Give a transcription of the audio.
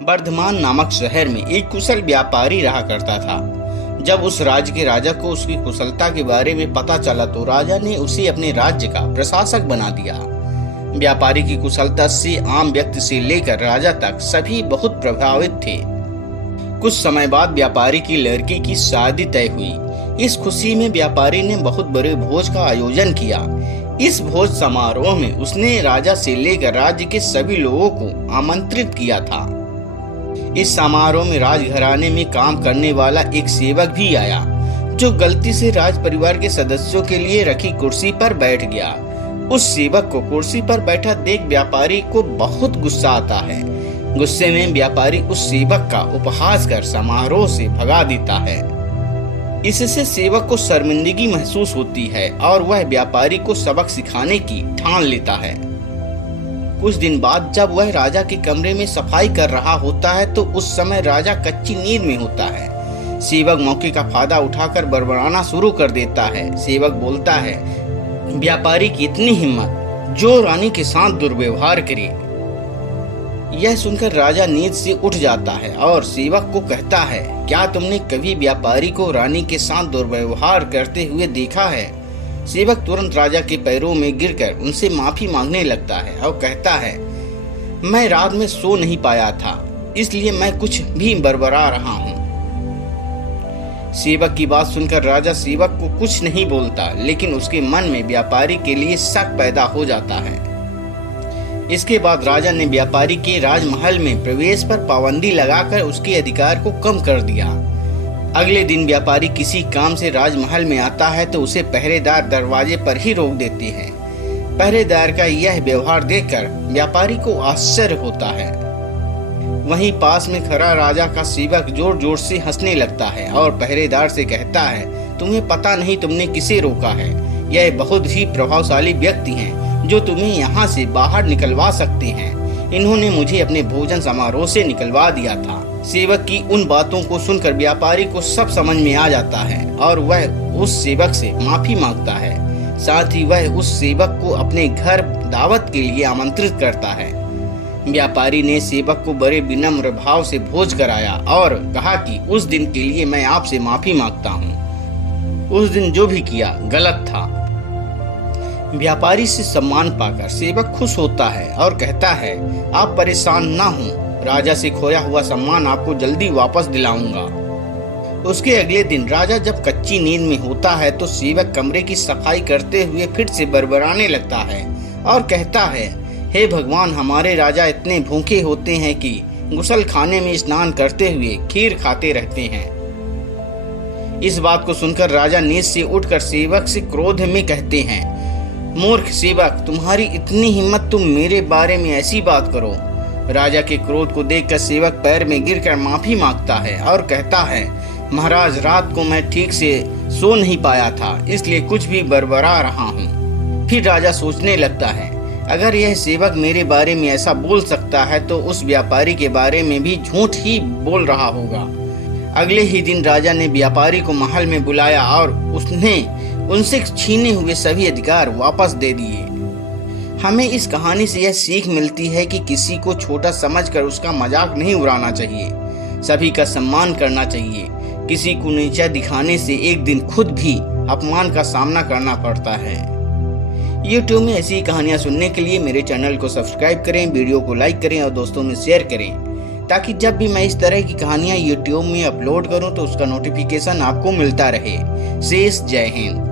वर्धमान नामक शहर में एक कुशल व्यापारी रहा करता था। जब उस राज्य के राजा को उसकी कुशलता के बारे में पता चला तो राजा ने उसे अपने राज्य का प्रशासक बना दिया। व्यापारी की कुशलता से आम व्यक्ति से लेकर राजा तक सभी बहुत प्रभावित थे। कुछ समय बाद व्यापारी की लड़की की शादी तय हुई। इस खुशी में व्यापारी ने बहुत बड़े भोज का आयोजन किया। इस भोज समारोह में उसने राजा से लेकर राज्य के सभी लोगों को आमंत्रित किया था। इस समारोह में राजघराने में काम करने वाला एक सेवक भी आया, जो गलती से राज परिवार के सदस्यों के लिए रखी कुर्सी पर बैठ गया। उस सेवक को कुर्सी पर बैठा देख व्यापारी को बहुत गुस्सा आता है। गुस्से में व्यापारी उस सेवक का उपहास कर समारोह से भगा देता है। इससे सेवक को शर्मिंदगी महसूस होती है और वह व्यापारी को सबक सिखाने की ठान लेता है। कुछ दिन बाद जब वह राजा के कमरे में सफाई कर रहा होता है तो उस समय राजा कच्ची नींद में होता है। सेवक मौके का फायदा उठाकर बड़बड़ाना शुरू कर देता है। सेवक बोलता है, व्यापारी की इतनी हिम्मत जो रानी के साथ दुर्व्यवहार करे। यह सुनकर राजा नींद से उठ जाता है और सेवक को कहता है, क्या तुमने कभी व्यापारी को रानी के साथ दुर्व्यवहार करते हुए देखा है? सेवक तुरंत राजा के पैरों में गिरकर उनसे माफी मांगने लगता है और कहता है, मैं रात में सो नहीं पाया था, इसलिए मैं कुछ भी बड़बड़ा रहा हूँ। सेवक की बात सुनकर राजा सेवक को कुछ नहीं बोलता, लेकिन उसके मन में व्यापारी के लिए शक पैदा हो जाता है। इसके बाद राजा ने व्यापारी के राजमहल में प्रवेश पर पाबंदी लगाकर उसके अधिकार को कम कर दिया। अगले दिन व्यापारी किसी काम से राजमहल में आता है तो उसे पहरेदार दरवाजे पर ही रोक देते हैं। पहरेदार का यह व्यवहार देखकर व्यापारी को आश्चर्य होता है। वहीं पास में खड़ा राजा का सेवक जोर जोर से हंसने लगता है और पहरेदार से कहता है, तुम्हें पता नहीं तुमने किसे रोका है? यह बहुत ही प्रभावशाली व्यक्ति हैं जो तुम्हें यहाँ से बाहर निकलवा सकते हैं। इन्होंने मुझे अपने भोजन समारोह से निकलवा दिया था। सेवक की उन बातों को सुनकर व्यापारी को सब समझ में आ जाता है और वह उस सेवक से माफी मांगता है। साथ ही वह उस सेवक को अपने घर दावत के लिए आमंत्रित करता है। व्यापारी ने सेवक को बड़े विनम्र भाव से भोज कराया और कहा कि उस दिन के लिए मैं आपसे माफी मांगता हूँ। उस दिन जो भी किया गलत था। व्यापारी से सम्मान पाकर सेवक खुश होता है और कहता है, आप परेशान ना हो, राजा से खोया हुआ सम्मान आपको जल्दी वापस दिलाऊंगा। उसके अगले दिन राजा जब कच्ची नींद में होता है तो सेवक कमरे की सफाई करते हुए फिर से बड़बड़ाने लगता है और कहता है, हे भगवान, हमारे राजा इतने भूखे होते हैं कि गुसल खाने में स्नान करते हुए खीर खाते रहते हैं। इस बात को सुनकर राजा नींद से उठकर सेवक से क्रोध में कहते हैं, मूर्ख सेवक, तुम्हारी इतनी हिम्मत, तुम मेरे बारे में ऐसी बात करो। राजा के क्रोध को देखकर सेवक पैर में गिरकर माफी मांगता है और कहता है, महाराज, रात को मैं ठीक से सो नहीं पाया था, इसलिए कुछ भी बड़बड़ा रहा हूँ। फिर राजा सोचने लगता है, अगर यह सेवक मेरे बारे में ऐसा बोल सकता है तो उस व्यापारी के बारे में भी झूठ ही बोल रहा होगा। अगले ही दिन राजा ने व्यापारी को महल में बुलाया और उसने उनसे छीने हुए सभी अधिकार वापस दे दिए। हमें इस कहानी से यह सीख मिलती है कि किसी को छोटा समझकर उसका मजाक नहीं उड़ाना चाहिए, सभी का सम्मान करना चाहिए। किसी को नीचा दिखाने से एक दिन खुद भी अपमान का सामना करना पड़ता है। YouTube में ऐसी कहानियां सुनने के लिए मेरे चैनल को सब्सक्राइब करें, वीडियो को लाइक करें और दोस्तों में शेयर करें, ताकि जब भी मैं इस तरह की कहानियां YouTube में अपलोड करूं तो उसका नोटिफिकेशन आपको मिलता रहे। शेष जय हिंद।